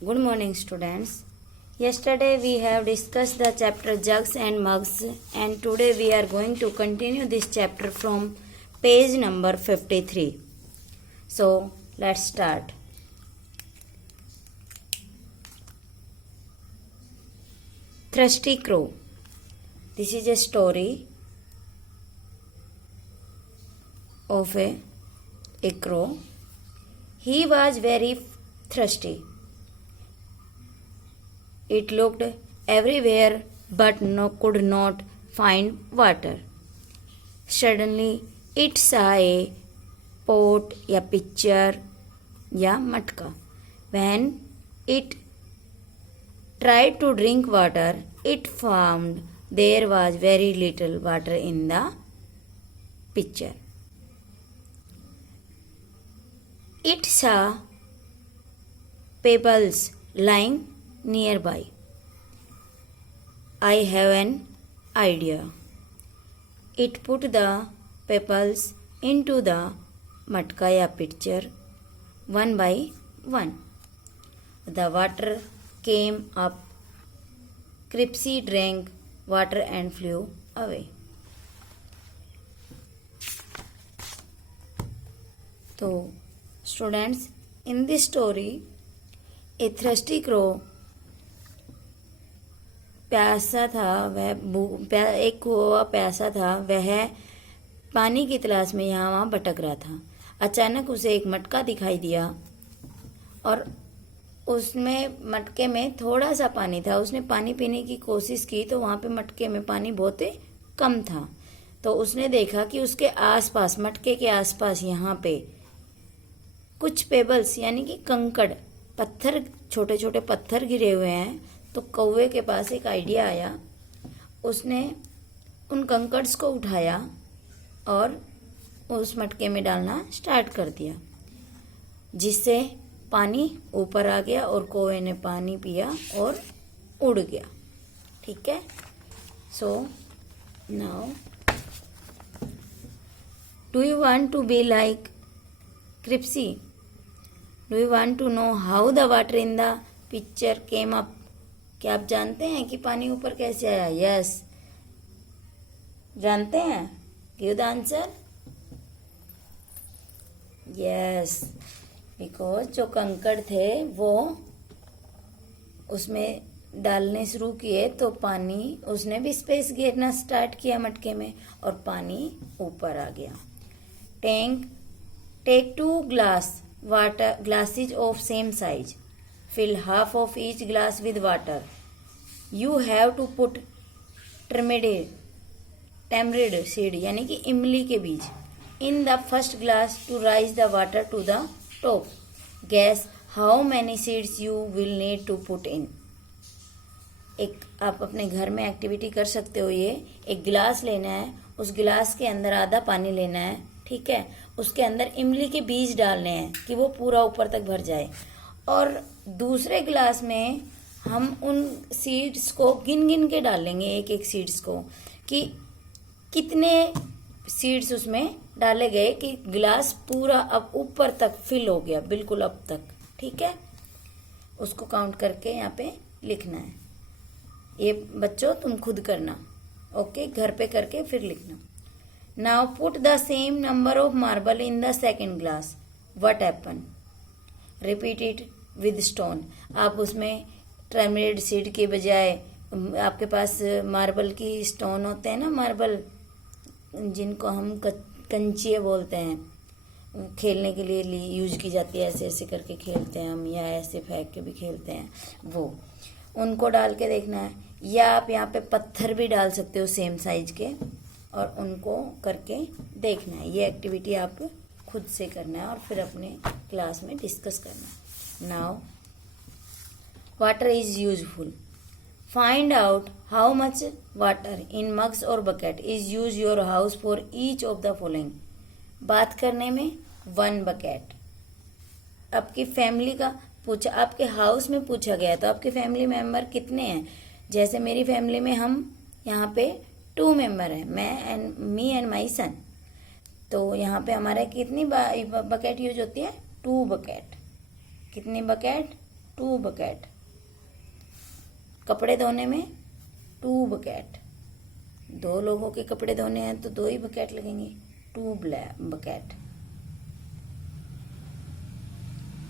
Good morning, students. Yesterday we have discussed the chapter Jugs and Mugs, and today we are going to continue this chapter from page number 53. So, let's start. Thirsty Crow. This is a story of a crow. He was very thirsty. It looked everywhere but could not find water. Suddenly it saw a pot या pitcher या मटका. When it tried to drink water, it found there was very little water in the pitcher. It saw pebbles lying nearby. I have an idea. It put the pebbles into the matka ya pitcher one by one. The water came up. Cripsy drank water and flew away. So, students, in this story, a thirsty crow प्यासा था, एक कौवा प्यासा था। वह पानी की तलाश में यहाँ वहाँ भटक रहा था। अचानक उसे एक मटका दिखाई दिया और उसमें मटके में थोड़ा सा पानी था। उसने पानी पीने की कोशिश की तो वहाँ पे मटके में पानी बहुत कम था। तो उसने देखा कि उसके आसपास, मटके के आसपास यहाँ पे कुछ पेबल्स यानी कि कंकड़, पत्थर, छोटे छोटे पत्थर गिरे हुए हैं। तो कौवे के पास एक आइडिया आया। उसने उन कंकर्स को उठाया और उस मटके में डालना स्टार्ट कर दिया, जिससे पानी ऊपर आ गया और कौवे ने पानी पिया और उड़ गया। ठीक है। So now do you want to be like crispy? Do you want to know how the water in the picture came up? क्या आप जानते हैं कि पानी ऊपर कैसे आया? यस, जानते हैं? Give the answer. Yes, because जो कंकड़ थे वो उसमें डालने शुरू किए तो पानी, उसने भी स्पेस घेरना स्टार्ट किया मटके में और पानी ऊपर आ गया। Take 2 glasses of same size. Fill half of each glass with water. You have to put tamarind seed यानी कि इमली के बीज in the first glass to raise the water to the top. Guess how many seeds you will need to put in. एक आप अपने घर में एक्टिविटी कर सकते हो। ये एक गिलास लेना है, उस गिलास के अंदर आधा पानी लेना है, ठीक है। उसके अंदर इमली के बीज डालने हैं कि वो पूरा ऊपर तक भर जाए, और दूसरे गिलास में हम उन सीड्स को गिन गिन के डालेंगे, एक एक सीड्स को, कि कितने सीड्स उसमें डाले गए कि गिलास पूरा अब ऊपर तक फिल हो गया, बिल्कुल अब तक। ठीक है, उसको काउंट करके यहाँ पे लिखना है। ये बच्चों तुम खुद करना, ओके, घर पे करके फिर लिखना। Now put the same number of marble in the second glass. What happen? Repeat it with stone. आप उसमें टर्मरिड सीड के बजाय आपके पास मार्बल की स्टोन होते हैं ना, मार्बल जिनको हम कंचिए बोलते हैं, खेलने के लिए यूज की जाती है, ऐसे ऐसे करके खेलते हैं हम, या ऐसे फेंक के भी खेलते हैं, वो उनको डाल के देखना है। या आप यहाँ पे पत्थर भी डाल सकते हो सेम साइज के, और उनको करके देखना है। ये एक्टिविटी आप खुद से करना है और फिर अपने क्लास में डिस्कस करना है। Now water is useful. Find out how much water in mugs और bucket is use your house for each of the following. बात करने में 1 बकेट। आपकी फैमिली का पूछा, आपके हाउस में पूछा गया तो आपके फैमिली मेंबर कितने हैं? जैसे मेरी फैमिली में हम यहाँ पे 2 मेंबर हैं, मी एंड माई सन। तो यहाँ पे हमारे कितनी बकेट यूज होती है? 2 बकेट। कितनी बकेट? 2 बकेट, कपड़े धोने में 2 बकेट, 2 लोगों के कपड़े धोने हैं तो 2 ही बकेट लगेंगे, 2 बकेट।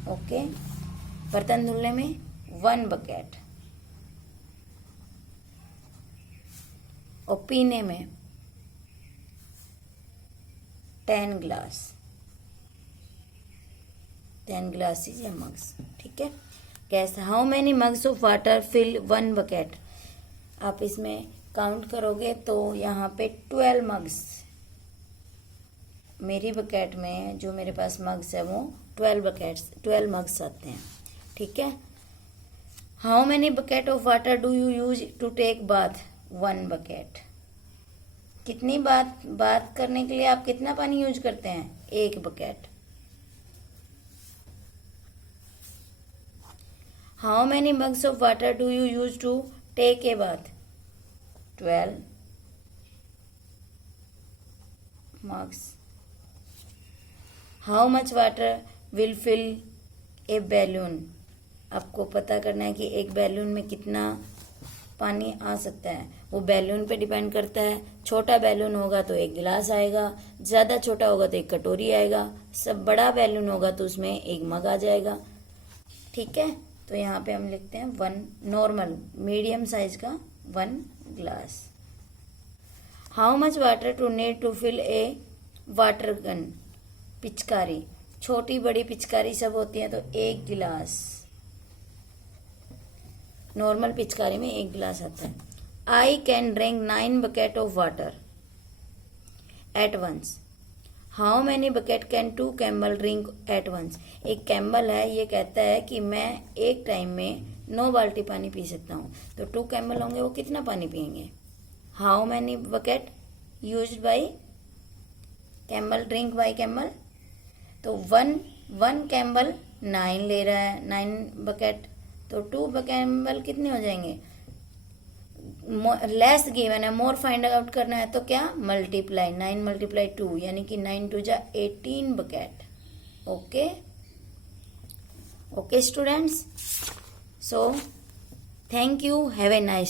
ओके, बर्तन धुलने में 1 बकेट, और पीने में 10 ग्लास, 10 ग्लासेस या मग्स। ठीक है। कैसे, how many mugs of water fill 1 bucket. आप इसमें काउंट करोगे तो यहाँ पे 12 मग्स, मेरी बकेट में जो मेरे पास मग्स है वो 12 मग्स आते हैं। ठीक है। How many bucket of water do you use to take bath. 1 bucket. कितनी बात करने के लिए आप कितना पानी यूज करते हैं? 1 bucket. How many mugs of water do you use to take a bath. 12 mugs. How much water will fill a balloon. आपको पता करना है कि एक बैलून में कितना पानी आ सकता है। वो बैलून पे डिपेंड करता है। छोटा बैलून होगा तो 1 गिलास आएगा, ज्यादा छोटा होगा तो 1 कटोरी आएगा, सब बड़ा बैलून होगा तो उसमें 1 मग आ जाएगा। ठीक है। तो यहाँ पे हम लिखते हैं 1 नॉर्मल मीडियम साइज का 1 glass. How much water to need to fill a water gun. पिचकारी, छोटी बड़ी पिचकारी सब होती है तो 1 गिलास। नॉर्मल पिचकारी में 1 गिलास आता है। I can drink 9 bucket of water at once. How many bucket can 2 camel drink at once. एक कैमल है, ये कहता है कि मैं एक टाइम में 9 बाल्टी पानी पी सकता हूँ, तो 2 कैमल होंगे, वो कितना पानी पियेंगे। How many bucket used by camel, drink by camel, तो 1 कैमल 9 ले रहा है, 9 बकेट, तो 2 कैमल कितने हो जाएंगे। लेस गिवन है, मोर फाइंड आउट करना है तो क्या, मल्टीप्लाई, 9 मल्टीप्लाई 2 यानी कि 9 2 जा 18 bucket. Okay okay students, so thank you, have a nice